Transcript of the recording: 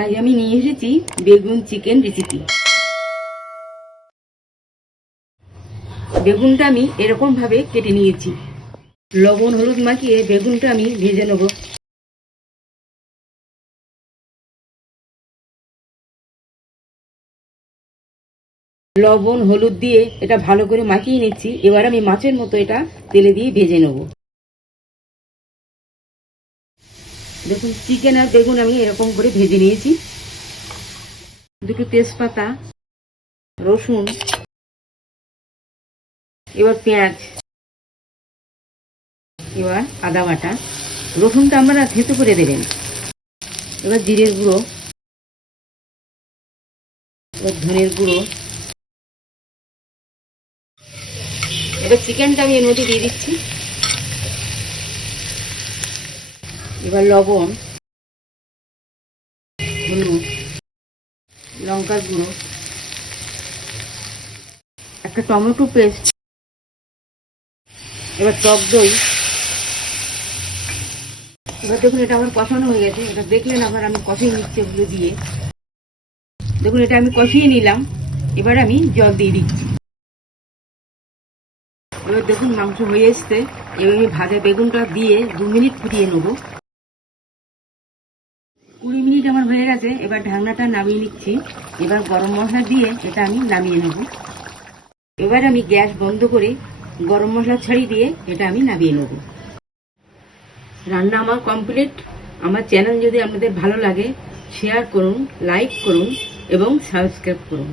আজ আমি নিয়ে এসেছি বেগুন চিকেন রেসিপি। বেগুনটা আমি এরকম ভাবে কেটে নিয়েছি। লবণ হলুদ মাখিয়ে বেগুনটা আমি ভেজে নেব। লবণ হলুদ দিয়ে এটা ভালো করে মাখিয়ে নিচ্ছি। এবার আমি মাছের মতো এটা তেলে দিয়ে ভেজে নেব। দেখুন চিকেন আর বেগুন আমি এরকম করে ভেজে নিয়েছি। দুটো তেজপাতা, রসুন, এবার পেঁয়াজ, এবার আদা বাটা। রসুনটা আপনারা থেতো করে দেবেন। এবার জিরের গুঁড়ো, এবার ধনের গুঁড়ো। এবার চিকেনটা আমি এর মধ্যে দিয়ে দিচ্ছি। এবার লবণ, হলুদ, লঙ্কার গুঁড়ো, একটা টমেটো পেস্ট, এবার টক দই। এবার দেখুন এটা আমার কষানো হয়ে গেছে। এটা দেখলেন আপনার আমি কষিয়ে নিচ্ছি এগুলো দিয়ে। দেখুন এটা আমি কষিয়ে নিলাম। এবার আমি জল দিয়ে দিচ্ছি। এবার দেখুন মাংস হয়ে এসছে। এবার আমি ভাজা বেগুনটা দিয়ে 2 মিনিট ফুটিয়ে নেব। 20 মিনিট আমার হয়ে গেছে। এবার ঢাকনাটা নামিয়ে নিচ্ছি। এবার গরম মশলা দিয়ে এটা আমি নামিয়ে নেব। এবার আমি গ্যাস বন্ধ করে গরম মশলা ছড়িয়ে দিয়ে এটা আমি নামিয়ে নেব। রান্না আমার কমপ্লিট। আমার চ্যানেল যদি আপনাদের ভালো লাগে শেয়ার করুন, লাইক করুন এবং সাবস্ক্রাইব করুন।